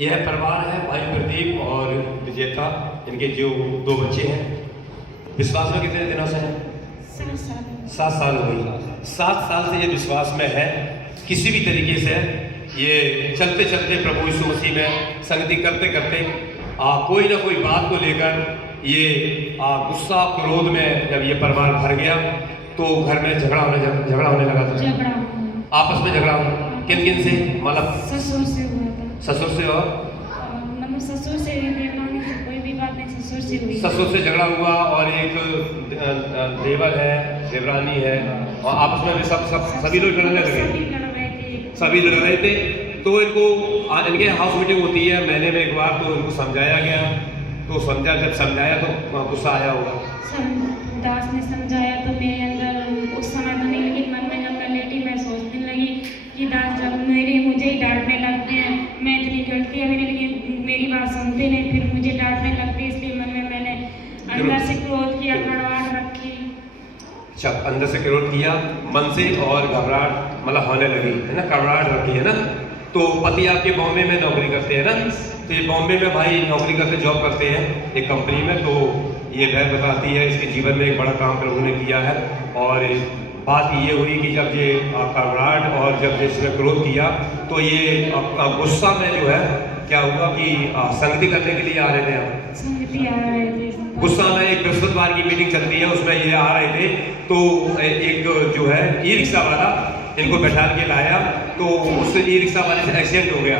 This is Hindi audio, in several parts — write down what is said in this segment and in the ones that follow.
यह परिवार है भाई प्रदीप और विजेता, इनके जो 2 बच्चे हैं। विश्वास में कितने दिनों से हैं? 7 साल हो गई। 7 साल से ये विश्वास में है। किसी भी तरीके से ये चलते चलते प्रभु यीशु मसीह में संगति करते करते कोई ना कोई बात को लेकर ये गुस्सा क्रोध में जब ये परिवार भर गया तो घर में झगड़ा होने लगा था। आपस में झगड़ा किन किन से? मतलब ससुर से हुआ था। ससुर से और मतलब ससुर से कोई भी बात नहीं, ससुर से हुई। ससुर से झगड़ा हुआ और एक देवर है, देवरानी है, और आपस में भी सभी लोग लड़ने लगे। सभी लड़ रहे थे। तो इनके हाउस मीटिंग होती है महीने में एक बार, तो इनको समझाया गया। तो जब समझाया तो गुस्सा आया होगा। दास ने समझाया तो मेरे अंदर उस समय तो नहीं, लेकिन मन में जब मैं लेटी मैं सोचने लगी कि दास जब मुझे ही डांटने लगते हैं, मैं इतनी गलती है मेरी, लेकिन मेरी बात सुनते नहीं, फिर मुझे डांटने लगते। इसलिए मन में मैंने अंदर से क्रोध किया, कड़वाहट रखी। अच्छा, अंदर से क्रोध किया मन से और घबराहट मतलब होने लगी है ना, घबराहट रखी है ना। तो पति आपके बॉम्बे में नौकरी करते हैं ना, तो ये बॉम्बे में भाई नौकरी करते जॉब करते हैं एक कंपनी में। तो ये बहन बताती है इसके जीवन में एक बड़ा काम प्रभु ने किया है। और बात ये हुई कि जब ये घबराहट और जब इसने क्रोध किया तो ये गुस्सा में जो है क्या हुआ कि संगति करने के लिए आ रहे थे आप? संगति आ रहे थे। गुस्सा में एक बृहस्पतिवार की मीटिंग चलती है, उसमें ये आ रहे थे। तो एक जो है ई रिक्शा वाला इनको बैठा के लाया, तो उस ई रिक्शा वाले से एक्सीडेंट हो गया।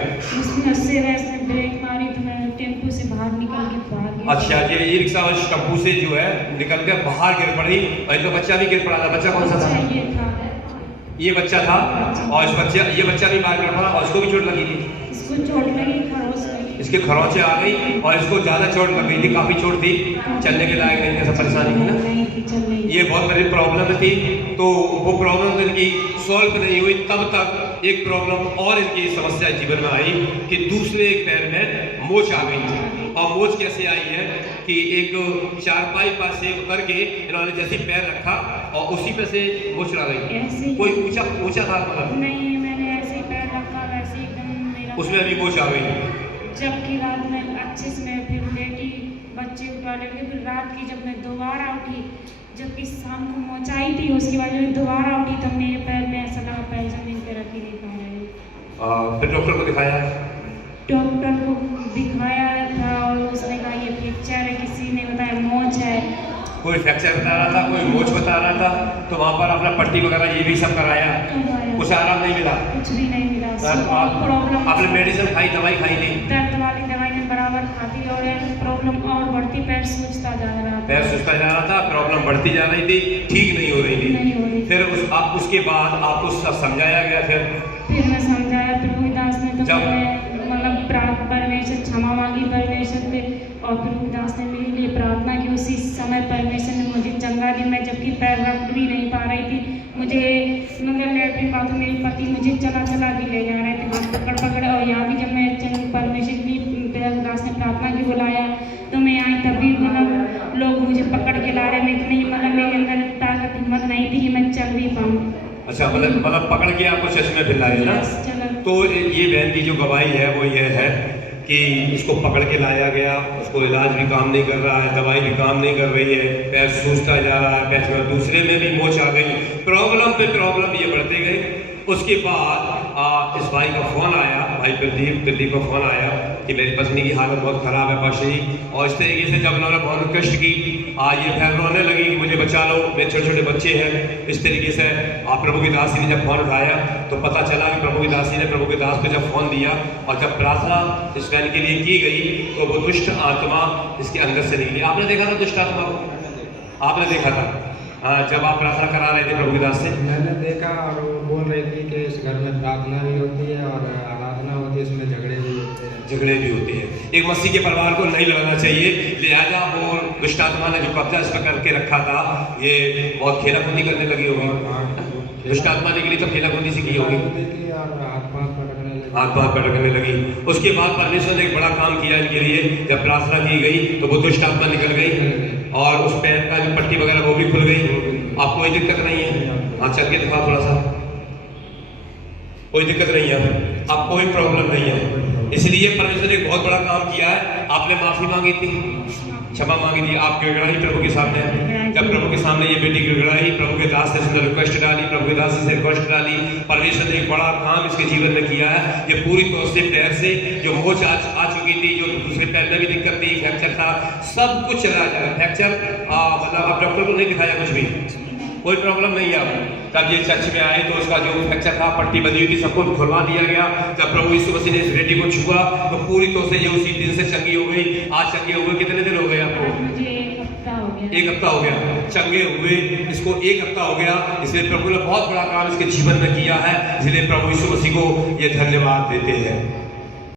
उसने ब्रेक मारी तो मैं टेम्पो से बाहर निकल के भाग गया। अच्छा, ये ई रिक्शा वाले टेम्पो से जो है निकल कर बाहर गिर पड़ी, और तो बच्चा भी गिर पड़ा था। बच्चा कौन सा था? ये बच्चा था, और ये बच्चा भी बाहर गिर पड़ा और इसको भी चोट लगी थी। इसको चोट लगी, खरोंच लगी, इसके खरोंचे आ गई और इसको ज्यादा चोट लग गई थी, काफी चोट थी, चलने के लायक नहीं, ऐसा परेशानी थी ना। ये बहुत बड़ी प्रॉब्लम थी। तो वो प्रॉब्लम तो इनकी सॉल्व नहीं हुई, तब तक एक प्रॉब्लम और इनकी समस्या जीवन में आई कि दूसरे एक पैर में मोच आ गई थी। और मोच कैसे आई है कि एक चारपाई पर से उतर के इन्होंने जैसे पैर रखा और उसी पे से मोच आ गई। कोई ऊंचा था मतलब नहीं, मैंने ऐसे ही पैर रखा वैसे एकदम मेरा उसमें अभी मोच आ गई। जबकि रात में अच्छे से मैं फिर लेटी, बच्चे उठा लेके, फिर रात की जब मैं दोबारा उठी, जबकि शाम को मोचाई थी, उसके बाद जब दोबारा उठी तो मेरे पैर में ऐसा लगा पैर जमीन पे रख ही नहीं पा रहे। फिर डॉक्टर को दिखाया? डॉक्टर को दिखाया था और उसने कहा ये फ्रैक्चर है, किसी ने बताया मोच है। कोई फ्रैक्चर बता रहा था, कोई मोच बता रहा था। तो वहाँ पर अपना पट्टी वगैरह ये भी सब कराया, कुछ आराम नहीं मिला? कुछ भी नहीं मिला। प्रॉब्लम आपने मेडिसिन खाई, दवाई खाई थी? दर्द वाली दवाई में बराबर खाती और प्रॉब्लम और बढ़ती, पैर सूजता जा रहा था। पैर सूजता जा रहा था, प्रॉब्लम बढ़ती जा रही थी, ठीक नहीं हो रही थी। फिर उसके बाद आपको समझाया गया? फिर मैं समझाया, प्रभुदास ने तो मतलब परमेश्वर क्षमा मांगी परमेश्वर पे, और प्रभुदास ने मेरे लिए प्रार्थना की। उसी समय परमेश्वर ने मुझे चंगा दी। मैं जबकि पैर रख भी नहीं पा रही थी, मुझे मतलब लैट्रिन बाथरूम मेरे पति मुझे चला के ले जा रहे थे हाथ पकड़। और यहाँ भी जब मैं परमेश्वर की प्रभुदास ने प्रार्थना की बुलाया तो मैं आई, तभी मतलब लोग मुझे पकड़ के ला रहे। मैं इतनी मतलब मेरे अंदर ताकत हिम्मत नहीं थी कि मैं चल भी पाऊँ। अच्छा, मतलब पकड़ के आपको चर्च में फिर ना। तो ये बहन की जो गवाही है वो ये है कि इसको पकड़ के लाया गया, उसको इलाज भी काम नहीं कर रहा है, दवाई भी काम नहीं कर रही है, पैर सूजता जा रहा है, पैर में दूसरे में भी मोच आ गई, प्रॉब्लम पे प्रॉब्लम ये बढ़ते गए। उसके बाद इस भाई का फ़ोन आया, भाई प्रदीप का फ़ोन आया कि मेरी पत्नी की हालत बहुत ख़राब है पाशी। और इस तरीके से जब उन्होंने बहुत रिक्वेस्ट की, ये फिर रोने लगी कि मुझे बचा लो, मेरे छोटे छोटे बच्चे हैं। इस तरीके से प्रभु की दासी ने जब फ़ोन उठाया तो पता चला कि प्रभु की दासी ने प्रभु के दास को जब फ़ोन दिया और जब प्रार्थना इस बहन के लिए की गई तो वो दुष्ट आत्मा इसके अंदर से निकली। आपने देखा था दुष्ट आत्मा को? आपने देखा था जब आप प्रार्थना करा रहे थे प्रभु के दास से? मैंने देखा, और वो बोल रही थी कि इस घर में प्रार्थना भी होती है और आराधना होती है, इसमें झगड़े भी होते हैं। एक मसीह के परिवार को नहीं लड़ना चाहिए, लिहाजा वो दुष्ट आत्मा ने जो कब्जा इस पर करके रखा था, ये बहुत खेलाकूदी करने लगी होगी। दुष्ट आत्मा ने के लिए तो खेलाकूदी से की होगी, हाथ पांव पटकने लगी। उसके बाद परमेश्वर ने एक बड़ा काम किया इनके लिए। जब प्रार्थना की गई तो वो दुष्ट आत्मा निकल गई और उस पैर का जो पट्टी वगैरह वो भी खुल गई। आपको कोई दिक्कत नहीं है? हाँ, चल के दिखाओ थोड़ा सा। कोई दिक्कत नहीं है, अब कोई प्रॉब्लम नहीं है। इसलिए परमेश्वर ने एक बहुत बड़ा काम किया है। आपने माफी मांगी थी, क्षमा मांगी थी, आप गिड़गड़ाई प्रभु के सामने। जब प्रभु के सामने ये बेटी गिड़गड़ाई, प्रभु के दास ने इसने रिक्वेस्ट डाली, प्रभु के दास से रिक्वेस्ट डाली, परमेश्वर ने एक बड़ा काम इसके जीवन में किया है। ये पूरी तौर से पैर से जो मोच आ चुकी थी, जो दूसरे पैर में भी दिक्कत थी, फ्रैक्चर था, सब कुछ चला जाएगा। फ्रैक्चर मतलब अब डॉक्टर को नहीं दिखाया कुछ भी, कोई प्रॉब्लम नहीं है। अब जब ये चर्च में आए तो उसका जो फ्रैक्चर था, पट्टी बंधी हुई थी, सबको खुलवा दिया गया। जब प्रभु यीशु मसीह ने इस बेटी को छुआ तो पूरी तौर से ये उसी दिन से चंगी हो गई। आज चंगे हुए कितने दिन हो गए आपको? मुझे 1 हफ्ता हो गया। 1 हफ्ता हो गया चंगे हुए, इसको 1 हफ्ता हो गया। इसलिए प्रभु ने बहुत बड़ा काम इसके जीवन में किया है, इसलिए प्रभु यीशु मसीह को ये धन्यवाद देते हैं।